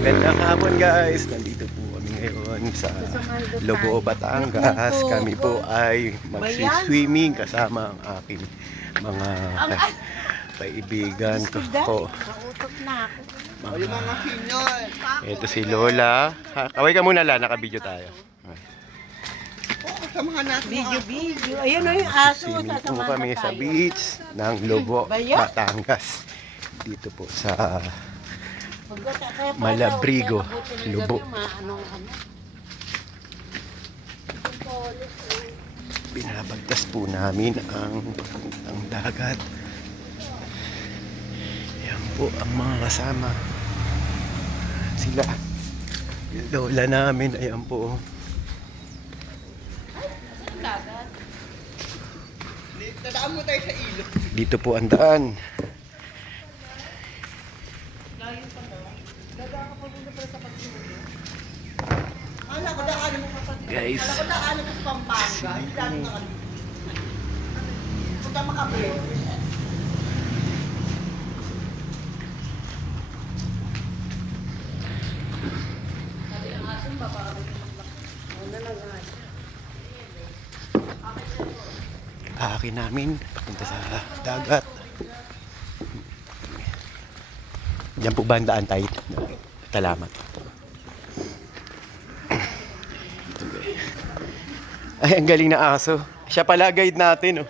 Magandang hapon guys, nandito po kami ngayon sa Lobo, Batangas. Kami po ay magsiswimming kasama ang aking mga kaibigan ko. Ito si Lola. Kaway ka muna la, naka-video tayo. Video. Ayun o yung aso. Swimming po kami sa beach ng Lobo, Batangas. Dito po sa Malabrigo, Lobo. Binabagtas po namin ang dagat. Yan po ang mga kasama. Sila, yung lola namin, ayan po. Dadaan mo tayo sa ilog. Dito po ang daan. Guys, Punta makape. akin namin papunta sa dagat. Diyan po ba ang daan tayo? Salamat. Ay, ang galing na aso. Siya pala guide natin, oh.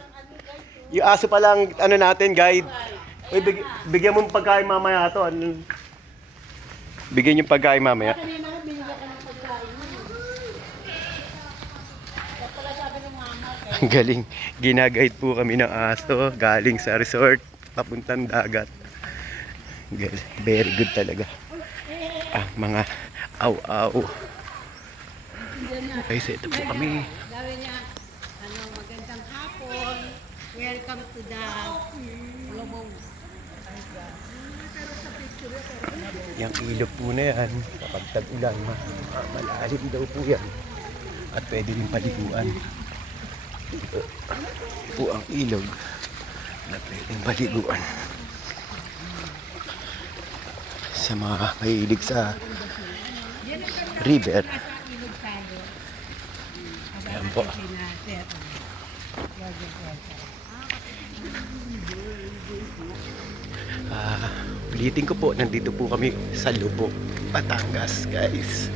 Yung aso pala ang ano natin, guide. Uy, bigyan mo ng pagkain mamaya to. Ano? Bigyan yung pagkain mamaya. Ang galing. Ginaguide po kami ng aso galing sa resort papuntang dagat. Very good talaga. Ah, mga aw-aw. Guys, ito po kami. Magandang hapon. Welcome to the Lobo. Yung ilog po na yan, kapag tag-ulan, malalim daw po yan. At pwede rin paliguan. Ito po ang ilog na pwedeng paliguan. Sa mga mahilig sa river. Ayan po. Ulitin ko po, nandito po kami sa Lobo, Batangas, guys.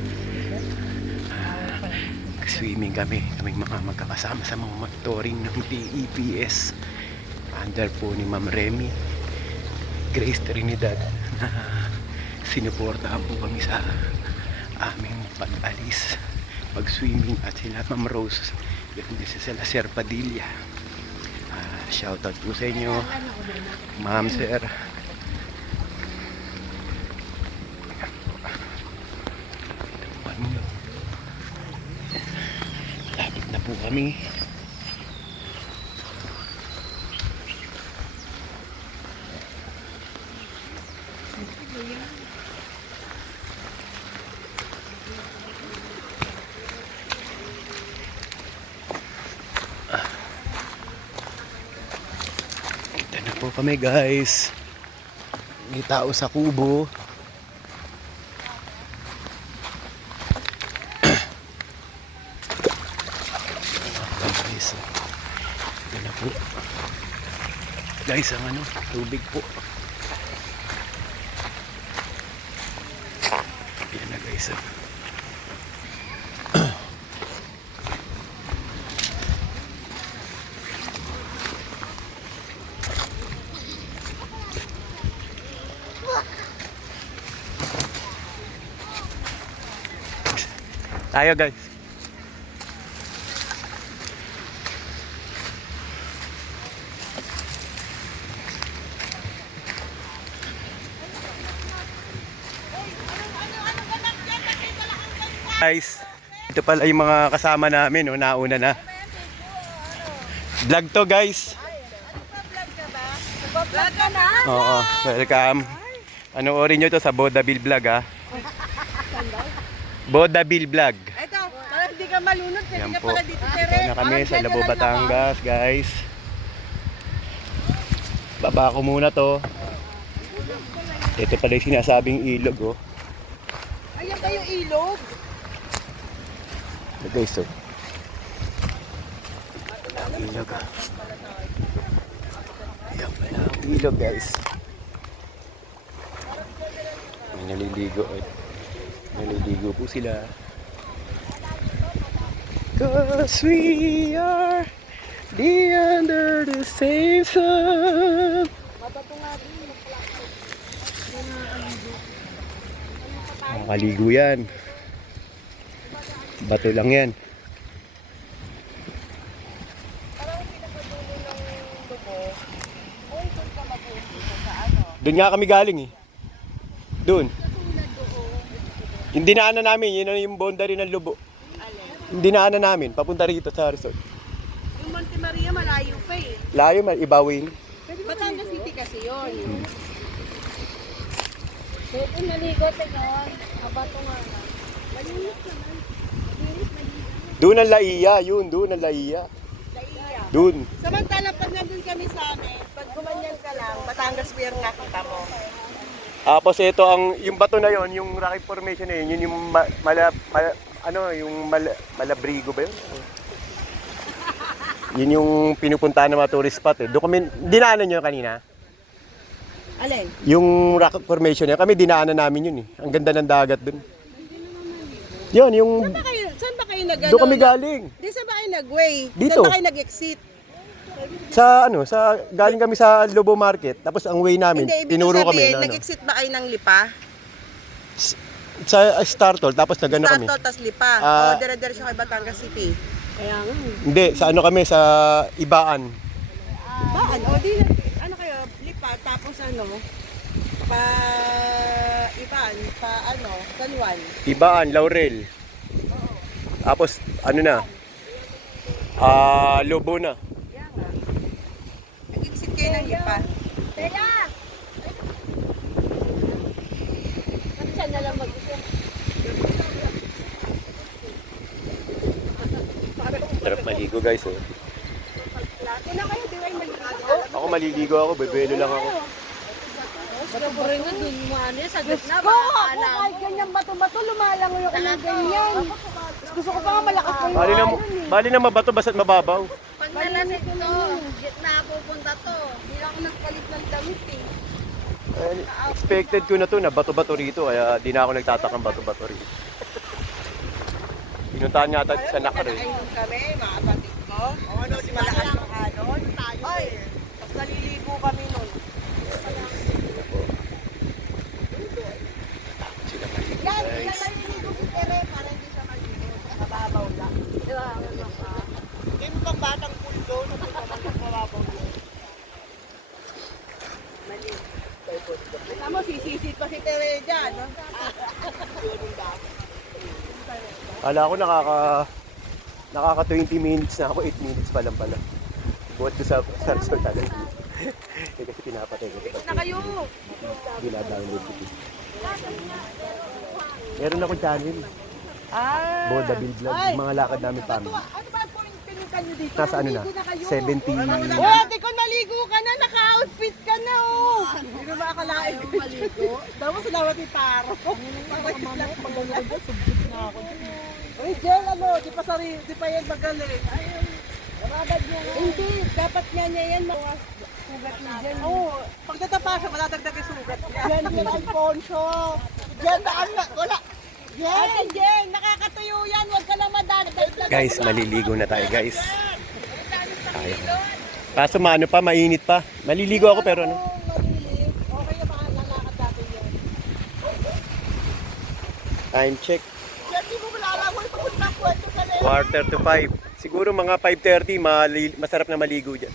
Swimming kaming mga magkakasama sa mga monitoring ng TEPS under po ni Ma'am Remy Grace Trinidad na sinuportahan po kami sa aming pag-alis, pag-swimming, at sila Ma'am Rose, hindi sila Sir Padilla. Shoutout po sa inyo, Ma'am, Sir. Lapit na po kami. Ito na po kami, guys. May tao sa kubo. Ito na po guys ang tubig po. Yan na guys. Tayo guys. Guys, ito pala yung mga kasama namin, oh, nauna na. Vlog to, guys. Vlog ka na? Oo, welcome. Panoorin nyo to sa Bodabil Vlog, ha. Bodabil Vlog. Ito, para hindi ka malunod, pwede Yan ka po. pala dito, Tere. Ito na kami sa Lobo, Batangas, guys. Baba ko muna to. Ito pala yung sinasabing ilog, oh. Ayan ba yung ilog? Ito guys, oh. Ilog ah. Ayan pala ang ilog guys. May naliligo eh. Naliligo po sila. Cause we are the under the same sun. Makaligo yan. Bato lang yan. Doon nga kami galing eh. Doon. Yung dinaanan namin, yun yung boundary ng Lubo. Yung dinaanan namin, papunta rito sa resort. Yung Monte Maria malayo pa eh. Layo man, Ibawin. Batangas City kasi yun. Ito naligo tayo. Abato nga na. Malinis naman. Doon ang Laiya, yun, doon ang Laiya. Laiya. Doon. Samantala pag nandun kami sa amin, pag gumanyan ka lang, Batangas Pier nga kita mo. Tapos ito ang yung bato na yon, yung rocky formation na yun, yun yung Malabrigo ba yun? Yun yung pinupuntahan ng mga tourist spot eh. Doon kami dinaanan nyo kanina. Alin? Yung rock formation yan, kami dinaanan namin yun eh. Ang ganda ng dagat doon. Yun, yung Saan ba kayo nag doon kami galing. Di saan ba kayo nag-way? Dito. Saan ba kayo nag-exit? Sa galing kami sa Lobo Market, tapos ang way namin, Hindi, ibig tinuro kami sabihin, na ano, nag-exit ba kayo ng Lipa? sa Startol, tapos nagano kami. Starto, tas Lipa. Ah. O, dire-diretso kay Batangas City. Kaya nga. Hindi, sa ano kami, sa Ibaan. Baan? O, di, ano kayo, Lipa, tapos ano, Iban, San Juan. Ibaan, Laurel. Tapos, ano na, Lobo na. Kaya nga. Nag-exit kayo ng Lipa. Tela! Saan na lang mag-isa? Sarap maligo guys, oh. Kailan kayo, di ba yung maligo? Ako maliligo ako, bebelo lang ako. Gusto ko rin nga dun mo ano sa gitna. Ko! Kahit ganyan bato-bato, lumalangoy ako ng ganyan. Gusto ko pa nga malakas ko yung Bali na mabato, basta't mababaw. Pag nalasik to, gitna pupunta to. Hindi lang ako nagpalit ng damit eh. Expected ko na to na bato-bato rito, kaya di na ako nagtatakang bato-bato rito. Pinuntahan nga tayo sa Nakar eh. Ayun kami, mga kapatid ko. Mas malakas yung alon. Ay, tapos naliligo kami nun. Sila maligo Yan, guys. naliligo si Tere para hindi siya maligo. Nakababaw lang. Hindi mo pang batang pool doon, hindi mo pang nakababaw doon. Tama, sisisit pa si Tere dyan. No? Kala ko nakaka 20 minutes na ako, 8 minutes pa lang pala. Buhat ko sa resort talaga. Kasi pinapatay ko. Na kayo! Dinadownload ko. Meron ako channel. Boda Build Vlog. Ay. Mga lakad namin pamily. Ano ba po yung pinuntan nyo dito? Nasa ano na? Naligo kayo. 70. Oh, ate ko naligo ka na, naka-outfit ka na oh. Hindi na ba akalain ko maligo? Dapat salamat ni Paro. Maganda, subsub na ako. Uy, Jel, ano, di pa yan magaling. Ayun. Rabad niya nga. Hindi, dapat niya yan. Sugat niya dyan. Oo, pag natapasa, maladagdag yung sugat niya. Yan, Alfonso. Yan, wala. Yan, Jen, nakakatuyo yan. Huwag ka lang madadagdag. Guys, maliligo na tayo guys. Tayo. Kaso maano pa, mainit pa. Maliligo ako pero ano. Malinis. Okay na baka lalakad natin yan. Time check. Yan, di mo malalagoy papunta kwento sa leo. 4:45. Siguro mga 5:30 masarap na maligo dyan.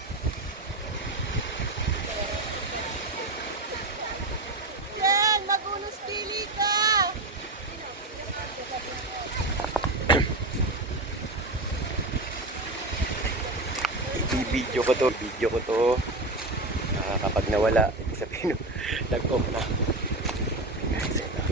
Jen, magunos pili ka. Video ko to. Kapag nawala, ibig sabihin, nag-off na. Guys, ito.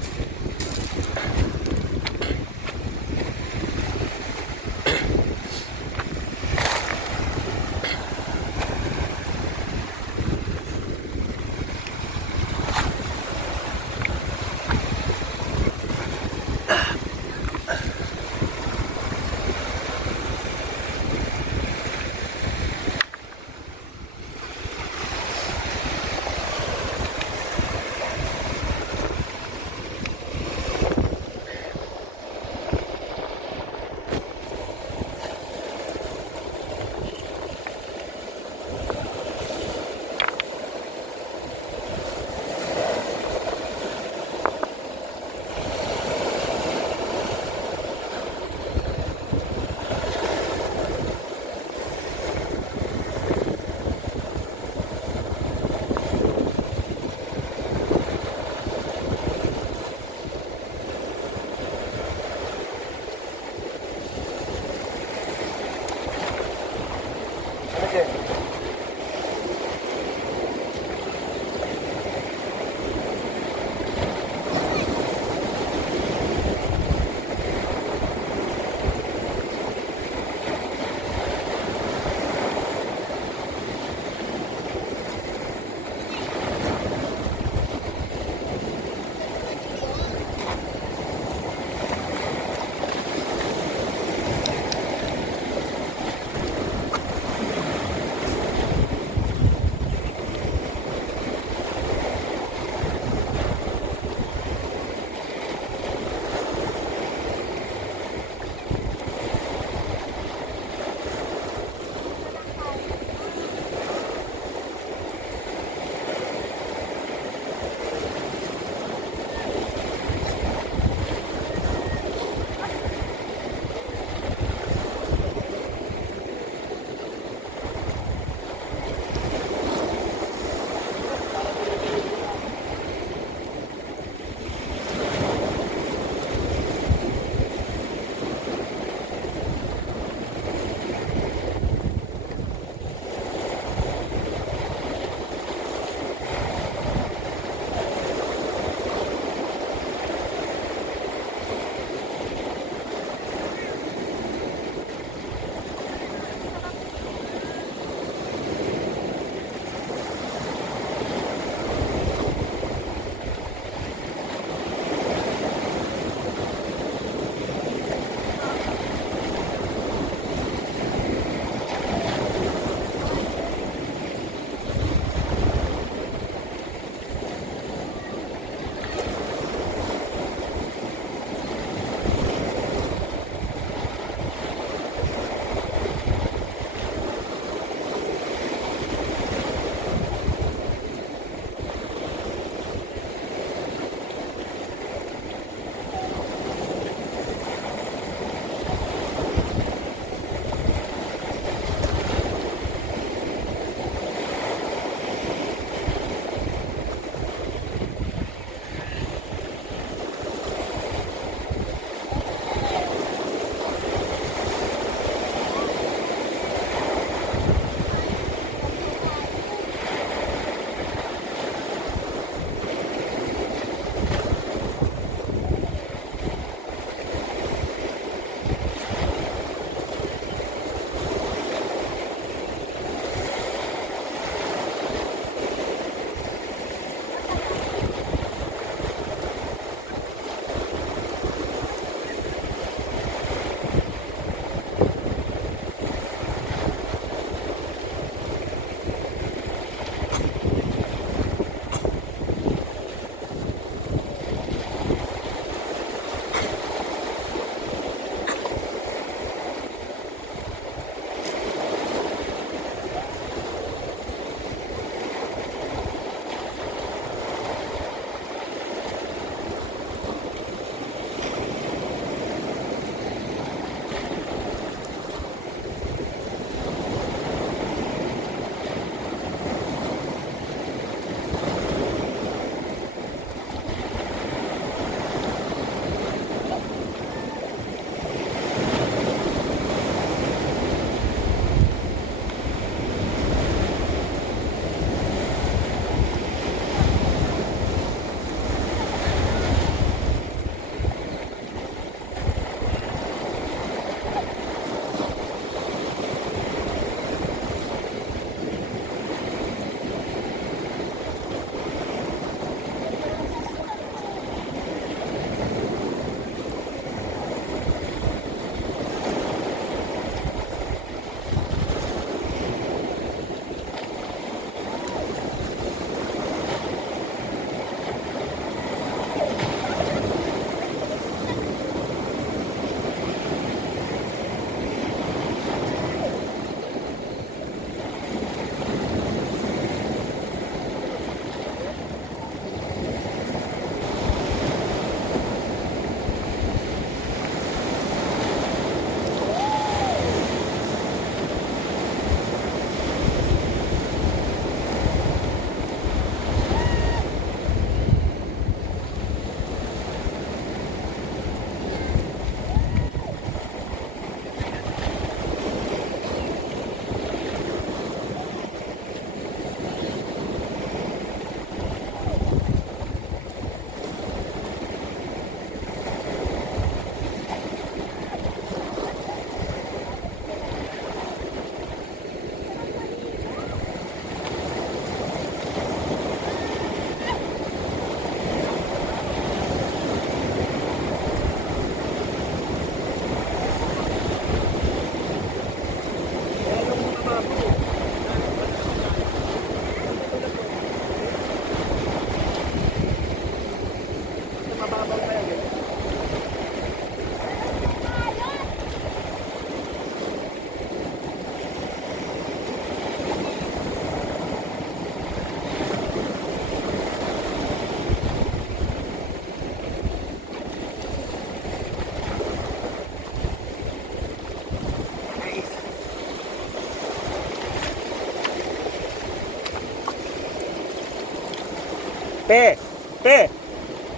Te,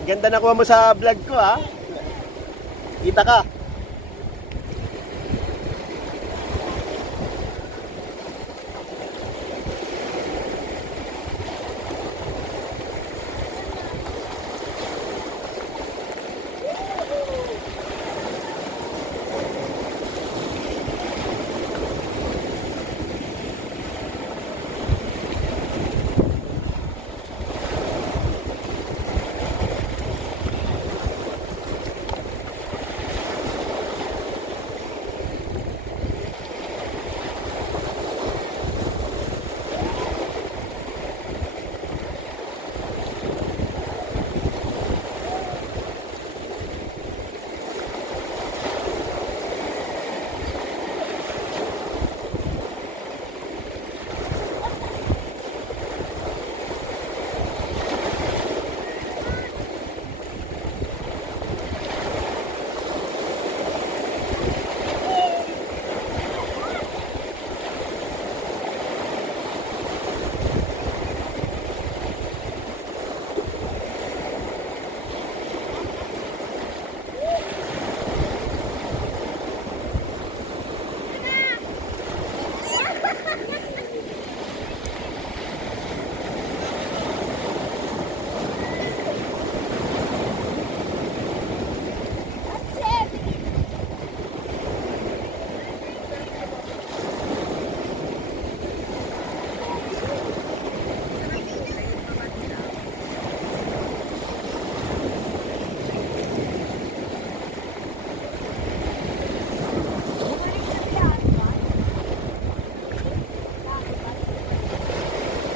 ganda nakuha mo sa vlog ko ha. Kita ka.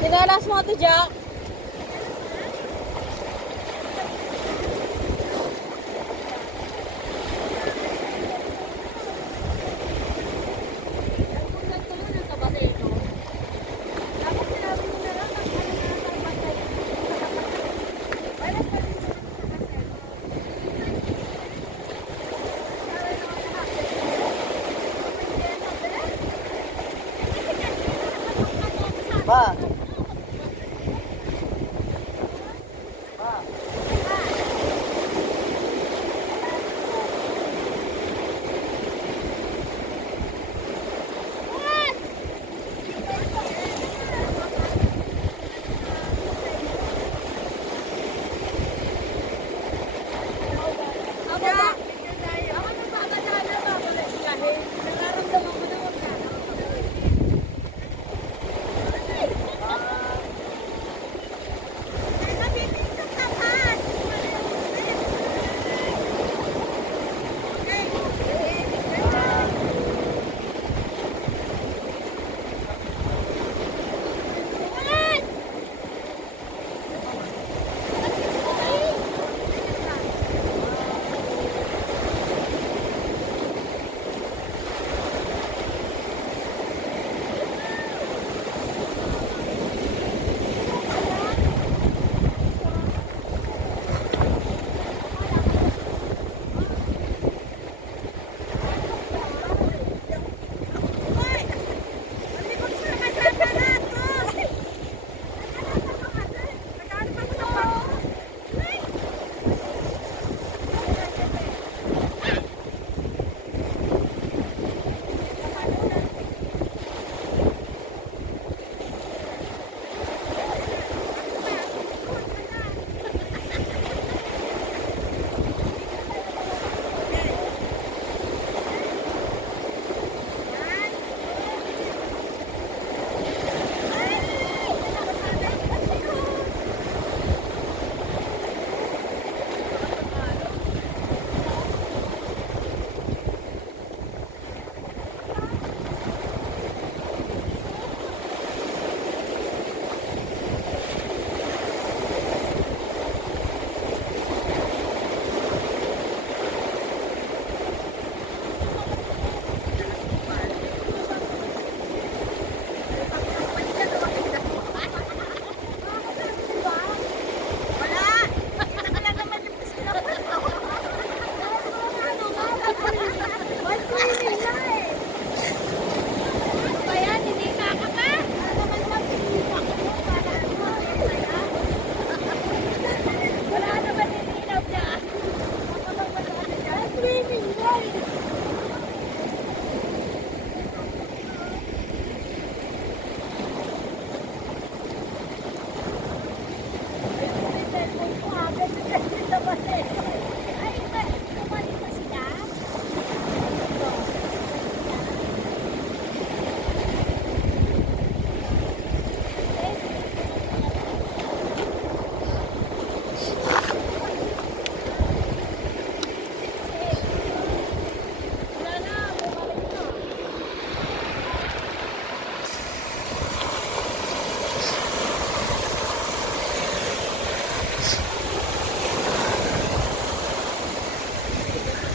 Sinelas mo ito, Jack. Pa,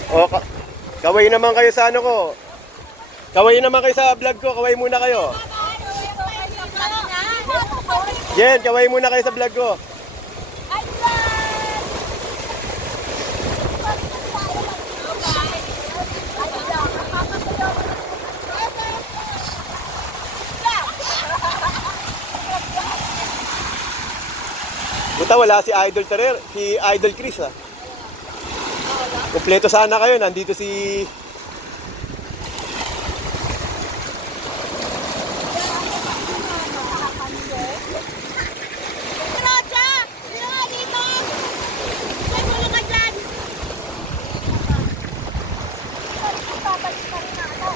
O, kaway naman kayo sa ano ko. Kaway naman kayo sa vlog ko. Kaway muna kayo. Jen, kaway muna kayo sa vlog ko. Buta, wala si Idol Terer, si Idol Chris ah. Kompleto sana kayo, nandito si... Rocha! Sino nga dito? Saan mo ka dyan? Babalik pa rin ako.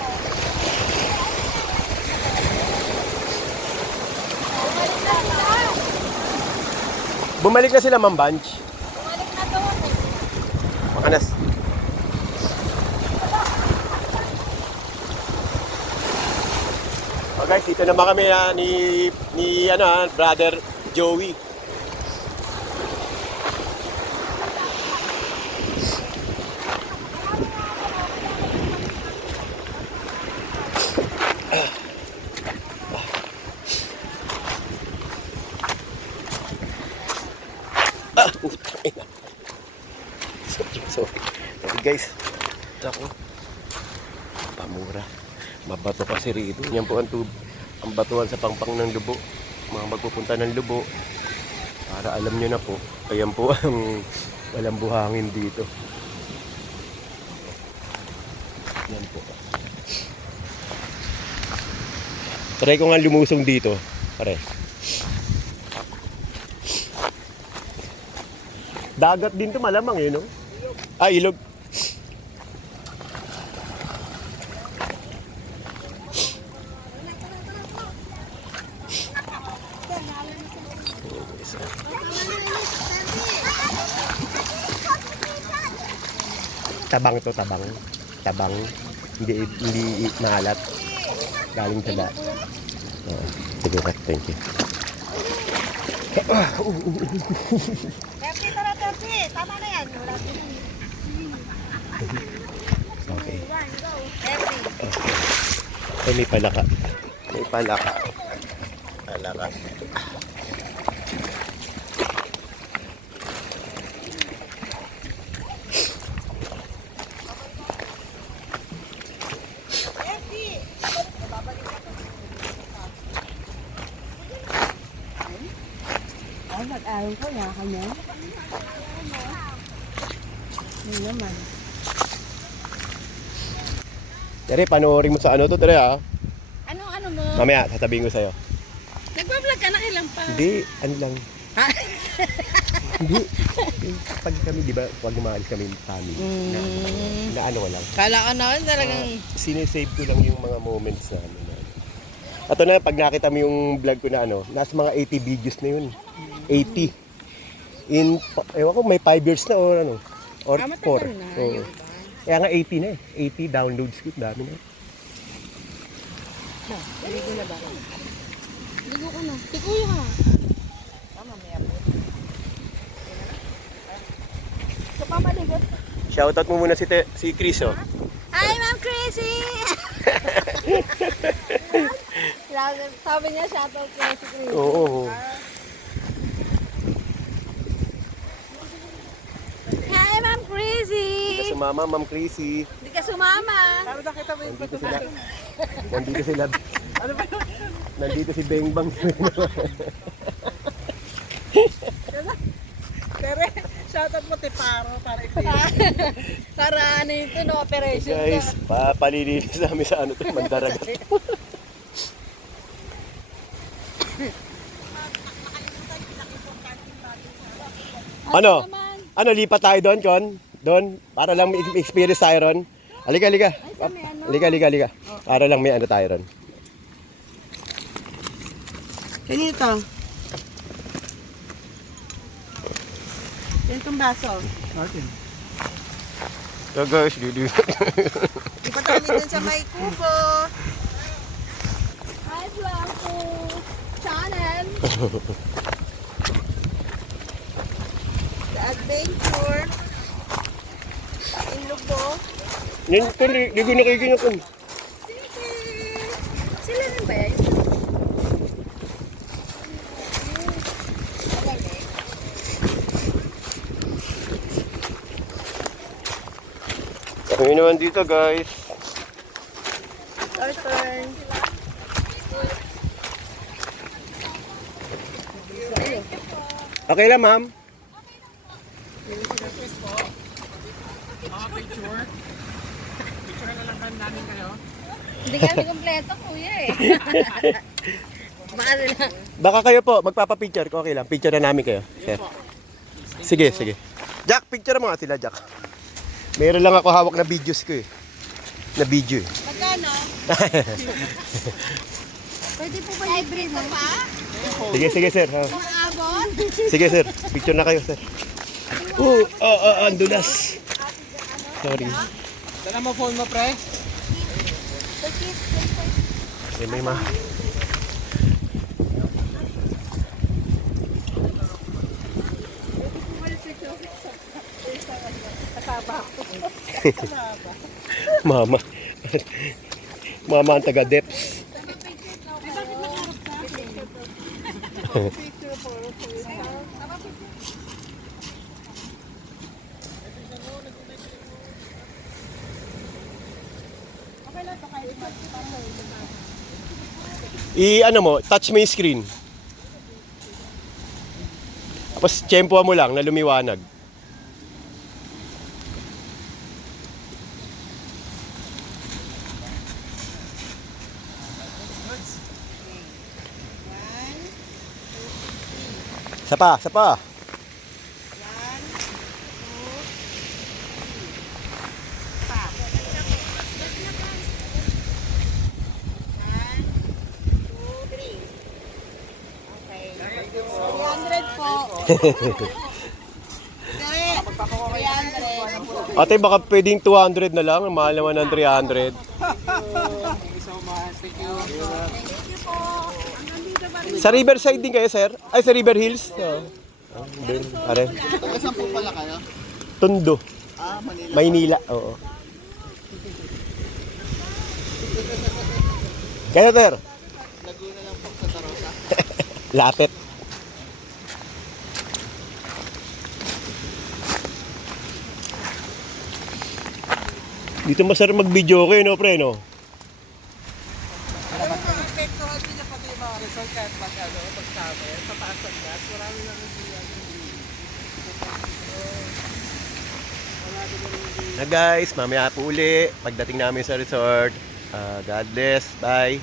Bumalik na sila, Ma'am Bunch. Bumalik na doon eh. Makanas. Oh guys, dito naman kami ni brother Joey. Ina. Sorry. Okay guys. Ako. Pamura. Mabato kasi rito. Yan po ang batuan sa pangpang ng Lubo. Mga magpupunta ng Lubo. Para alam nyo na po. Ayan po ang walang buhangin dito. Yan po. Try ko nga lumusong dito. Pare. Dagat din to malamang eh, no? Ah, ilog. Tabang to, tabang. Tabang. Hindi maalat. Galing sa da. Oh, sige, thank you. Terti, tara, Terti. Tama na yan. Wala din. Okay. Terti. Ay, may palaka. May palaka. Palaka. Ay, mag-ayaw ko niya kanya. Hindi naman. Tere, panoorin mo sa ano to, Tere, ha? Ano mo? Mamaya, sasabihin ko sa'yo. Nagbablog ka na ilang pa. Hindi, ano lang. Hindi. Pag kami, di ba, pag maalis kami ng family, na ano ko lang. Kala ka na talagang... Sinesave ko lang yung mga moments na ano. Ato na, pag nakita mo yung vlog ko na ano, nasa mga 80 videos na yun. 80. Ewan ko, may 5 years na or ano. Or 4. Oo. Kaya nga 80 na eh. 80 downloads ko, dami na. Ligo ka na. Tikuyo ka. So, pamaligot. Shoutout mo muna si Chris, oh. Hi, Ma'am Chrissy! Sabi niya, shoutout ko si Chrissy. Oo. Hi, Ma'am Chrissy! Hindi ka sumama, Ma'am Chrissy. Hindi ka sumama. Sabi nakita mo yung Nandito sila. Nandito sila. Nandito si Beng Bang. Tere, shoutout mo Tiparo para ito yun. Para ano ito, no, operation Guys, papalilinis namin sa ano to, Mandaragat. Ano? Ano, lipat tayo doon, Kon? Doon? Para lang may experience tayo ron. Halika, halika. Halika, halika, halika. Para lang may ano tayo ron. Ganito. Ganitong baso. So guys, dito. Lipat kami dun sa may kubo. Hi, vlog ko. Channel. The adventure. In Takbo. Yan, di ko nakikinig ko. Sila rin ba yan? Kami naman dito guys. Our turn. Okay lang ma'am. Hindi kami kompleto, kuya eh. Baka sila. Baka kayo po, magpapapicture ko. Okay lang, picture na namin kayo. Sir. Sige, sige. Jack, picture mo nga sila, Jack. Meron lang ako hawak na videos ko eh. Na video eh. Magkano? Pwede po ba libre mo? Pa? Sige, sige sir. Ha. Abot? Sige sir, picture na kayo sir. Ang dulas. Sorry. Dala mo phone mo, pre. May ma. Mama. Mama ang taga-deps. Ano mo, touch mo yung screen. Tapos tiyempohan mo lang na lumiwanag. Sapa, sapa. Ate, baka pwedeng 200 na lang. Mahal naman ng 300. Sa Riverside din kayo, sir? Ay, sa River Hills? Are. Saan po pala kayo? Tondo. Manila. Maynila, oo. Kaya, sir? Laguna lang po sa Tarosa. Lapit. Dito masarap mag-video kayo, no, pre, no? Alam mo mga pectoral din na pati yung mga resort kahit pag-summer, pataas ang gas, marami na rin Na guys, mamaya po uli. Pagdating namin sa resort. God bless. Bye.